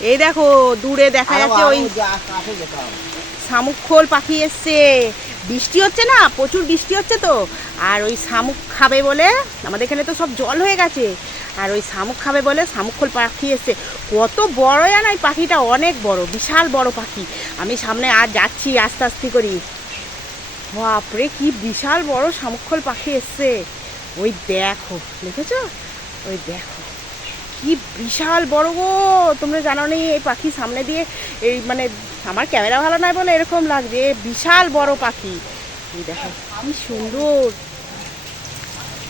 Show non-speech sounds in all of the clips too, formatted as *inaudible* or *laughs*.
এই দেখো দূরে দেখা যাচ্ছে ওই কাছে যেতে হবে। শামুক খোল পাখি এসছে। বৃষ্টি হচ্ছে না? প্রচুর বৃষ্টি হচ্ছে তো। আর ওই শামুক খাবে বলে আমাদের এখানে তো সব জল হয়ে গেছে। আর ওই শামুক খাবে বলে শামুক খোল পাখি এসছে। কত বড় জানো ওই পাখিটা অনেক বড় বিশাল বড় পাখি। আমি সামনে আর যাচ্ছি আস্তে আস্তে করি। বাপরে কি বিশাল বড় শামুক খোল পাখি এসছে। ওই দেখো দেখেছ? ওই দেখো। কি বিশাল বড় গো! তোমরা জানো নি, এই পাখি সামনে দিয়ে এই মানে আমার ক্যামেরা ভালো নয় বলে এরকম লাগছে। এ বিশাল বড় পাখি। দেখো, কি সুন্দর।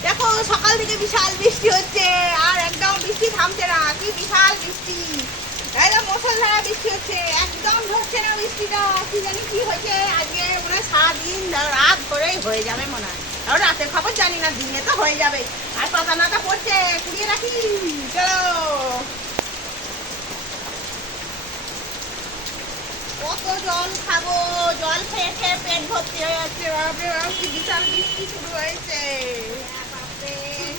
দেখো, সকাল থেকে বিশাল বৃষ্টি হচ্ছে, আর একদম বৃষ্টি থামছে না, কি বিশাল বৃষ্টি। একদম মুসলধারা বৃষ্টি হচ্ছে, একদম ধরছে না বৃষ্টিটা, কি জানি কি হয়েছে, আজকে মনে হয় সারাদিন রাত ধরেই হয়ে যাবে মনে হয়। আর রাতের খবর জানি না, দিনে তো হয়ে যাবে। আর পাতা নাটা পড়ছে কুড়িয়ে রাখি, চলো। কত জল খাব, জল খেয়ে খেয়ে পেট ভর্তি হয়ে যাচ্ছে, বাপরে বাপ, কি বিশাল বৃষ্টি শুরু হয়েছে।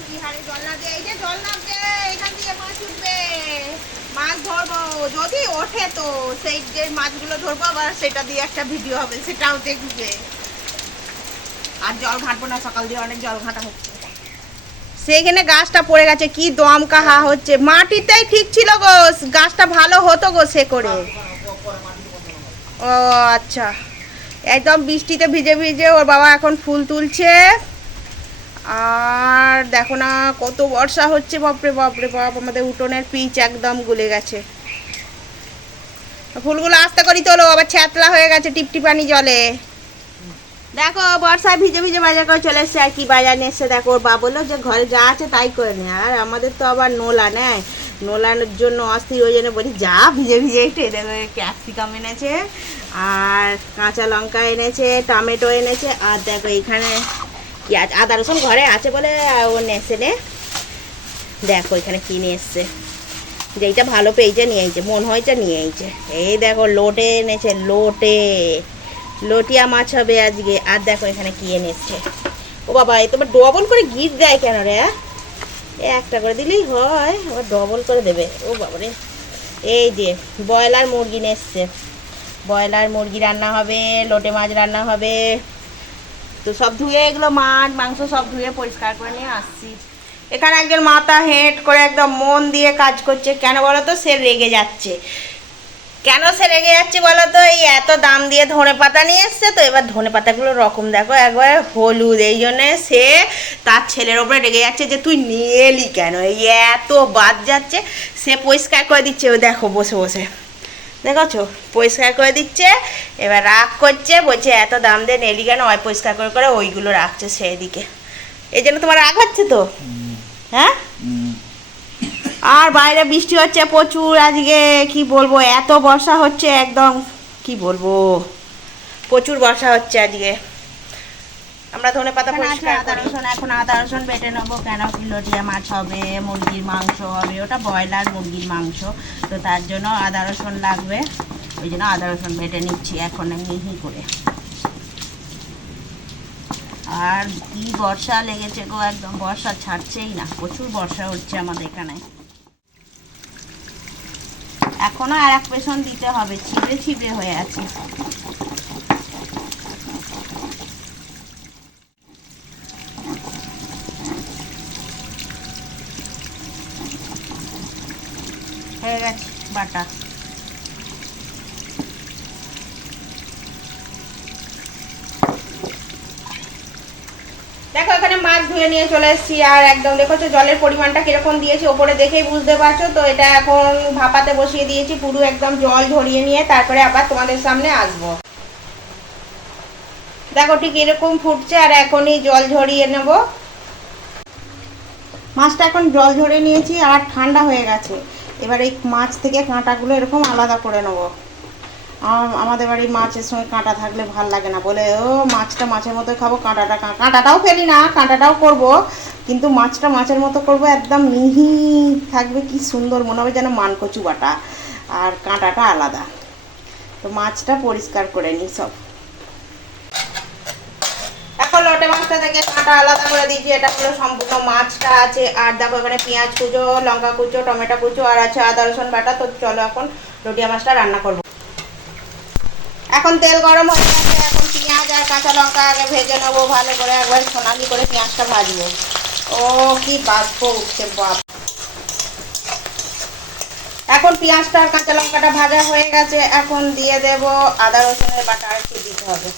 কি হারে জল নামছে, এই যে জল নামছে, এখান দিয়ে মাছ উঠবে। মাছ ধরবো, যদি ওঠে তো, সেই যে মাছগুলো ধরবো, আবার সেটা দিয়ে একটা ভিডিও হবে, সেটাও দেখবে। আর জল না, সকাল দিয়ে অনেক জল হচ্ছে। সেখানে গাছটা পড়ে গেছে, কি দম কাহা হচ্ছে। মাটিতেই ঠিক ছিল গো, গাছটা ভালো হতো গো সে করে। ও আচ্ছা। একদম বৃষ্টিতে ভিজে ভিজে ওর বাবা এখন ফুল তুলছে। আর দেখো না, কত বর্ষা হচ্ছে, বাপরে বাপরে বাপ, আমাদের উঠোনের পিচ একদম গুলে গেছে। ফুলগুলো আস্তে করি তোলো, আবার ছ্যাতলা হয়ে গেছে টিপটিপানি জলে। দেখো, বর্ষায় ভিজে ভিজে বাজার করে চলে এসছে। আর কি বাজার নিয়ে এসছে? দেখো, ওর বাবা বলল যে ঘরে যা আছে তাই করে নে। আর আমাদের তো আবার নোলা নেয়। নোলানোর জন্য অস্থির ওই জন্য বলি, যা ভিজে ভিজে দেখো ক্যাপসিকাম এনেছে, আর কাঁচা লঙ্কা এনেছে, টমেটো এনেছে, আর দেখো এখানে কি আছে? আদা রসুন ঘরে আছে বলে ও নেছে নে। দেখো এখানে কি নিয়ে এসছে। যেইটা ভালো পেয়েছে, নিয়ে মন হয়েছে, নিয়ে এই দেখো, লোটে এনেছে, লোটে। লটিয়া মাছ হবে আজকে। আর দেখো এখানে কি এনেছে। ও বাবা, এ তোমার ডবল করে গিট দেয় কেন রে? একটা করে দিলেই হয়, আবার ডবল করে দেবে। ও বাবা রে। এই যে, ব্রয়লার মুরগি এসছে ব্রয়লার মুরগি রান্না হবে, লোটে মাছ রান্না হবে। তো সব ধুয়ে এগুলো মাছ, মাংস সব ধুয়ে পরিষ্কার করে নিয়ে আসছি। এখানে একজন মাথা হেঁট করে একদম মন দিয়ে কাজ করছে। কেন বলো তো? সে রেগে যাচ্ছে। কেন সে রেগে যাচ্ছে বলো তো? এই এত দাম দিয়ে ধনে পাতা নিয়ে এসছে তো এবার ধনে পাতাগুলো রকম দেখো একবার হলুদ এই জন্যে সে তার ছেলের ওপরে রেগে যাচ্ছে যে তুই নিয়ে এলি কেন? এই এত বাদ যাচ্ছে। সে পরিষ্কার করে দিচ্ছে ও দেখো বসে বসে। দেখছ? পরিষ্কার করে দিচ্ছে এবার রাগ করছে বলছে এত দাম দিয়ে নেলি কেন? ওই পরিষ্কার করে করে ওইগুলো রাখছে সেদিকে এই জন্য তোমার রাগ হচ্ছে তো? হ্যাঁ? আর বাইরে বৃষ্টি হচ্ছে প্রচুর আজকে কি বলব এত বর্ষা হচ্ছে একদম কি বলব প্রচুর বর্ষা হচ্ছে আজকে। আমরা ধনে পাতা পরিষ্কার রসুন এখন আদা রসুন বেটে নেব কেন কিলোটিয়া মাছ হবে মুরগির মাংস হবে ওটা ব্রয়লার মুরগির মাংস তো তার জন্য আদা রসুন লাগবে। ওই জন্য আদা রসুন বেটে নিচ্ছি এখন মিহি করে। আর কি বর্ষা লেগেছে গো একদম বর্ষা ছাড়ছেই না প্রচুর বর্ষা হচ্ছে আমাদের এখানে। এখনও আর এক পেছন দিতে হবে ছিবড়ে ছিবড়ে হয়ে আছে। হয়ে গেছে বাটা। দেখো, এখানে মাছ ধুয়ে নিয়ে চলে এসেছি। আর একদম দেখছ জলের পরিমাণটা কীরকম দিয়েছি, ওপরে দেখেই বুঝতে পারছ। তো এটা এখন ভাপাতে বসিয়ে দিয়েছি, পুরো একদম জল ঝরিয়ে নিয়ে তারপরে আবার তোমাদের সামনে আসব। দেখো ঠিক এরকম ফুটছে, আর এখনই জল ঝরিয়ে নেব। মাছটা এখন জল ঝরিয়ে নিয়েছি, আর ঠান্ডা হয়ে গেছে। এবার এই মাছ থেকে কাঁটাগুলো এরকম আলাদা করে নেব। আমাদের বাড়ির মাছের সঙ্গে কাঁটা থাকলে ভালো লাগে না। বলে, ও, মাছটা মাছের মতো খাব, কাঁটাটা কাঁটাটাও ফেলি না, কাঁটাটাও করব, কিন্তু মাছটা মাছের মতো করব, একদম মিহি থাকবে, কি সুন্দর মনে হবে যেন মানকচু বাটা। আর কাঁটাটা আলাদা। তো মাছটা পরিষ্কার করে নিই সব। এখন লটে মাছটা থেকে কাঁটা আলাদা করে দিয়েছি, এটা হলো সম্পূর্ণ মাছটা আছে। আর দেখো, এখানে পেঁয়াজ কুচো, লঙ্কা কুচো, টমেটো কুচো, আর আছে আদা রসুন বাটা। তো চলো এখন লোটিয়া মাছটা রান্না করব। এখন তেল গরম হয়ে গেছে, এখন পেঁয়াজ আর কাঁচা লঙ্কা আগে ভেজে নেব, ভালো করে একবার সোনালি করে পেঁয়াজটা ভাজবো। ও, কি বাষ্প উঠছে, বাপ। এখন পেঁয়াজটা আর কাঁচা লঙ্কাটা ভাজা হয়ে গেছে, এখন দিয়ে দেব আদা রসুনের বাটা, আর একটু দিতে হবে।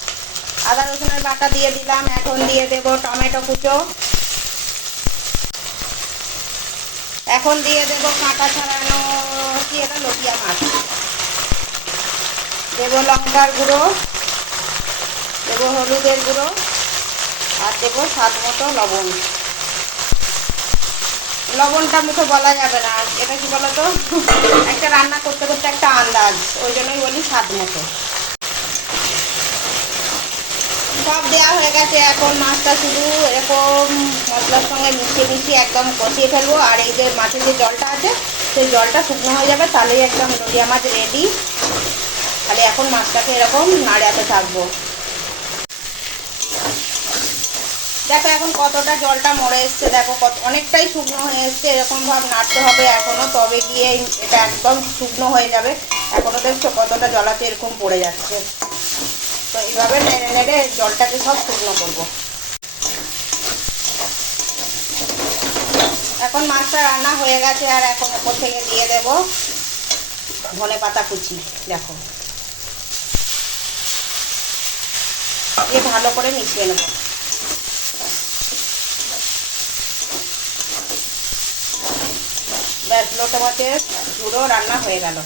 আদা রসুনের বাটা দিয়ে দিলাম, এখন দিয়ে দেব টমেটো কুচো। এখন দিয়ে দেব কাঁটা ছাড়ানো, কি এটা লটিয়া মাছ। দেব লঙ্কার গুঁড়ো, দেব হলুদের গুঁড়ো, আর দেব স্বাদ মতো লবণ। লবণটা মুখে বলা যাবে না এটা কি বলতো? একটা রান্না করতে করতে একটা আন্দাজ, ওই জন্যই বলি স্বাদ মতো। সব দেওয়া হয়ে গেছে, এখন মাছটা শুধু এরকম মশলার সঙ্গে মিশিয়ে মিশিয়ে একদম কষিয়ে ফেলব, আর এই যে মাছের যে জলটা আছে, সেই জলটা শুকনো হয়ে যাবে, তাহলেই একদম নদিয়া মাছ রেডি এখন মাছটাকে এরকম নাড়াতে থাকব। দেখো এখন কতটা জলটা মরে এসছে, দেখো কত, অনেকটাই শুকনো হয়ে এসছে, এরকম ভাব নাড়তে হবে এখনও, তবে গিয়ে এটা একদম শুকনো হয়ে যাবে। এখনও দেখছ কতটা জলাতে এরকম পড়ে যাচ্ছে। তো এইভাবে নেড়ে নেড়ে জলটাকে সব শুকনো করব। এখন মাছটা রান্না হয়ে গেছে, আর এখন ওপর থেকে দিয়ে দেব ধনে পাতা কুচি, দেখো। দিয়ে ভালো করে মিশিয়ে নেব। ব্যাস লোটে ঝুড়ো রান্না হয়ে গেল।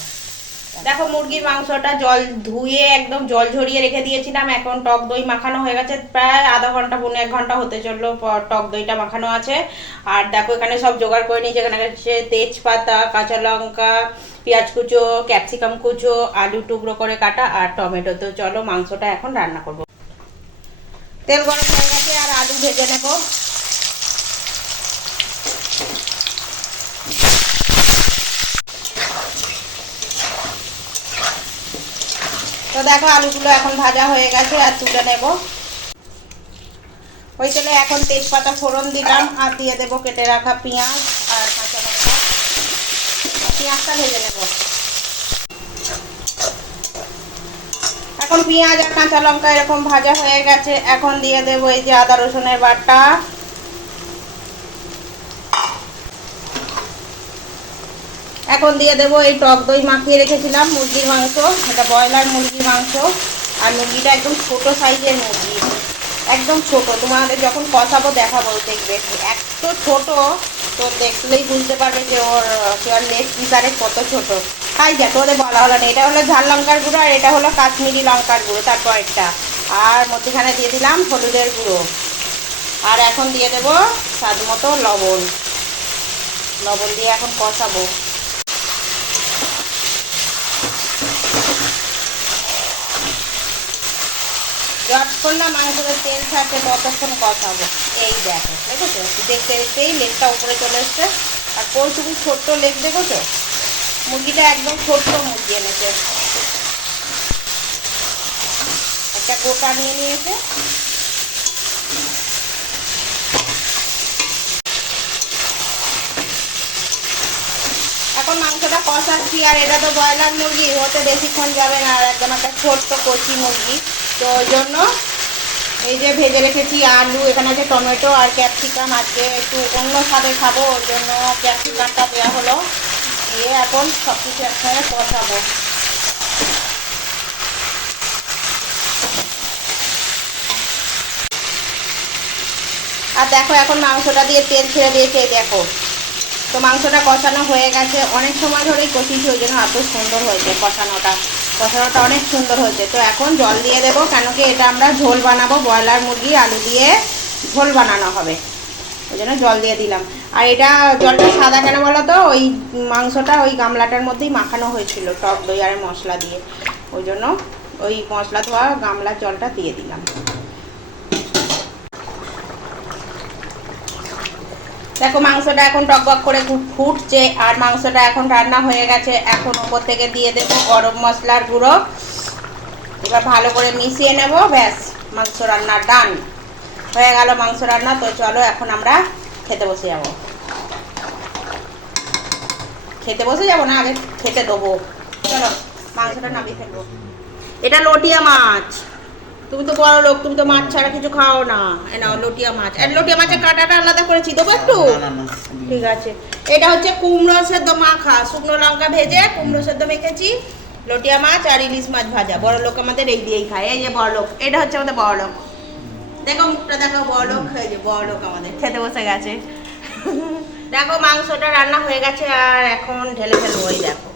দেখো, মুরগির মাংসটা জল ধুয়ে একদম জল ঝরিয়ে রেখে দিয়েছিলাম। এখন টক দই মাখানো হয়ে গেছে। প্রায় আধা ঘণ্টা পনেরো এক ঘণ্টা হতে চলল টক দইটা মাখানো আছে। আর দেখো, এখানে সব জোগাড় করে নিয়েছি। এখানে আছে তেজপাতা, কাঁচা লঙ্কা, পেঁয়াজ কুচো, ক্যাপসিকাম কুচো, আলু টুকরো করে কাটা আর টমেটো। তো চলো, মাংসটা এখন রান্না করব। তেল গরম হয়ে গেছে আর আলু ভেজে নেব। তো দেখো আলুগুলো এখন ভাজা হয়ে গেছে আর তুলে নেব। ওই তেলে এখন তেজপাতা ফোড়ন দিলাম আর দিয়ে দেবো কেটে রাখা পেঁয়াজ আর কাঁচা লঙ্কা। পেঁয়াজটা ভেজে নেব। এখন পেঁয়াজ আর কাঁচা লঙ্কা এরকম ভাজা হয়ে গেছে। এখন দিয়ে দেবো এই যে আদা রসুনের বাটা। এখন দিয়ে দেবো এই টক দই মাখিয়ে রেখেছিলাম মুরগির মাংস। এটা ব্রয়লার মুরগির মাংস। আর মুরগিটা একদম ছোট সাইজের মুরগি। একদম ছোট। তোমাদের যখন কষাবো, দেখাবো, দেখবে। এত ছোট, তো দেখলেই বুঝতে পারবে যে ওর লেগ পিসারে কত ছোট। খাই যা তোদের বলা হলো না। এটা হলো ঝাল লঙ্কার গুঁড়ো আর এটা হলো কাশ্মীরি লঙ্কার গুঁড়ো, তারপর একটা। আর মধ্যখানে দিয়ে দিলাম হলুদের গুঁড়ো। আর এখন দিয়ে দেবো স্বাদ মতো লবণ। লবণ দিয়ে এখন কষাবো। যতক্ষণ করলাম মাংসের তেল থাকে ততক্ষণ কষাবো? এই দেখো, দেখেছ? দেখতে দেখতেই লেগটা উপরে চলে এসছে। আর কোনটুকু ছোট্ট লেগ দেখেছ? মুরগিটা একদম ছোট্ট মুরগি এনেছে। একটা গোটা নিয়ে নিয়েছে। এখন মাংসটা কষাচ্ছি, আর এটা তো ব্রয়লার মুরগি হতে বেশিক্ষণ যাবে না, আর একদম একটা ছোট্ট কচি মুরগি। তো ওই জন্য এই যে ভেজে রেখেছি আলু, এখানে আছে টমেটো আর ক্যাপসিকাম, আজকে একটু অন্য খাব ওই জন্য ক্যাপসিকামটা দেওয়া হলো। দিয়ে এখন সব কিছু একসঙ্গে কষাবো আর দেখো এখন মাংসটা দিয়ে তেল ছেড়ে দিয়েছে দেখো। তো মাংসটা কষানো হয়ে গেছে। অনেক সময় ধরেই কষিয়েছি, ওই জন্য এত সুন্দর হয়েছে কষানোটা। কষানোটা অনেক সুন্দর হয়েছে। তো এখন জল দিয়ে দেবো, কেন কি এটা আমরা ঝোল বানাবো, ব্রয়লার মুরগি, আলু দিয়ে ঝোল বানানো হবে। ওই জন্য জল দিয়ে দিলাম। আর এটা জলটা সাদা কেন বলো তো ওই মাংসটা ওই গামলাটার মধ্যেই মাখানো হয়েছিল, টক দই আর মশলা দিয়ে। ওই জন্য ওই মশলা ধোয়া গামলার জলটা দিয়ে দিলাম। দেখো মাংসটা এখন টকবক করে ফুটছে, আর মাংসটা এখন রান্না হয়ে গেছে। এখন ওপর থেকে দিয়ে দেবো গরম মশলার গুঁড়ো। এবার ভালো করে মিশিয়ে নেব, ব্যাস, মাংস রান্না ডান। হয়ে গেল মাংস রান্না, তো চলো এখন আমরা খেতে বসে যাব। খেতে বসে যাব না আগে খেতে দেবো। চলো মাংসটা নামিয়ে ফেলব। এটা লটিয়া মাছ। তুমি তো বড় লোক তুমি তো মাছ ছাড়া কিছু খাও না। এ নাও লটিয়া মাছ। আর লটিয়া মাছের কাঁটাটা আলাদা করেছি দেবো একটু? ঠিক আছে। এটা হচ্ছে কুমড়ো সেদ্ধ মাখা শুকনো লঙ্কা ভেজে কুমড়ো সেদ্ধ মেখেছি লটিয়া মাছ আর ইলিশ মাছ ভাজা। বড় লোক আমাদের এই দিয়েই খায় এই যে বড় লোক। এটা হচ্ছে আমাদের বড় লোক। দেখো মুখটা দেখো বড় লোক এই যে বড় লোক আমাদের। খেতে বসে গেছে। *laughs* দেখো মাংসটা রান্না হয়ে গেছে আর এখন ঢেলে ফেলব ওই দেখো।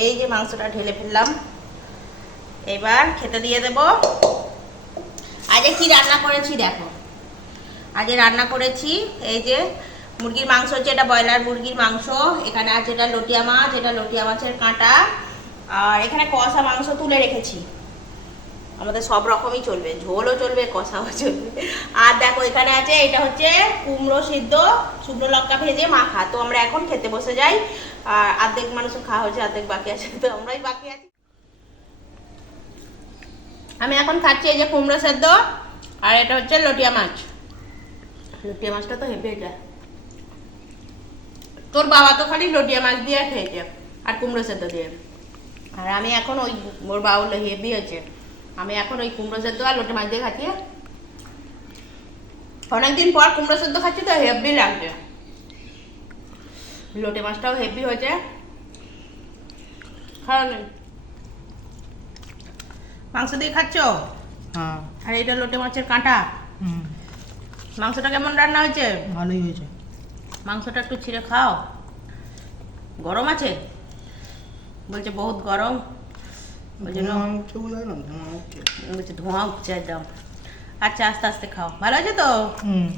এই যে মাংসটা ঢেলে ফেললাম। এবার খেতে দিয়ে দেবো। আজকে কি রান্না করেছি দেখো। আজকে রান্না করেছি এই যে মুরগির মাংস হচ্ছে এটা ব্রয়লার মুরগির মাংস। এখানে আছে এটা লটিয়া মাছ এটা লটিয়া মাছের কাঁটা। আর এখানে কষা মাংস তুলে রেখেছি। আমাদের সব রকমই চলবে, ঝোলও চলবে, কষাও চলবে। আর দেখো, এখানে আছে, এটা হচ্ছে কুমড়ো সিদ্ধ শুকনো লঙ্কা ভেজে মাখা। তো আমরা এখন খেতে বসে যাই। আর অর্ধেক মানুষের খাওয়া হয়েছে, অর্ধেক বাকি আছে, তো আমরাই বাকি আছি। আমি এখন খাচ্ছি এই যে কুমড়ো সেদ্ধ, আর এটা হচ্ছে লটিয়া মাছ। লটিয়া মাছটা তো হেঁপে যায় তোর বাবা তো খালি লটিয়া মাছ দিয়ে খেয়েছে, আর কুমড়ো সেদ্ধ দিয়ে। আর আমি এখন ওই, ওর বাবা বলল হেভি হয়েছে। আমি এখন ওই কুমড়ো সেদ্ধ আর লোটে মাছ দিয়ে খাচ্ছি অনেকদিন পর কুমড়ো সেদ্ধ খাচ্ছি তো হেভি লাগছে। লোটে মাছটাও হেভি হয়েছে। খাওয়া নেই মাংস দিয়ে খাচ্ছ? হ্যাঁ। আর এটা লোটে মাছের কাঁটা? মাংসটা কেমন রান্না হয়েছে? ভালোই হয়েছে। মাংসটা একটু ছিঁড়ে খাও। গরম আছে? বলছে বহুত গরম। ওই জন্য বলছে ধোঁয়া উঠছে একদম আচ্ছা আস্তে আস্তে খাও ভালো আছে তো হুম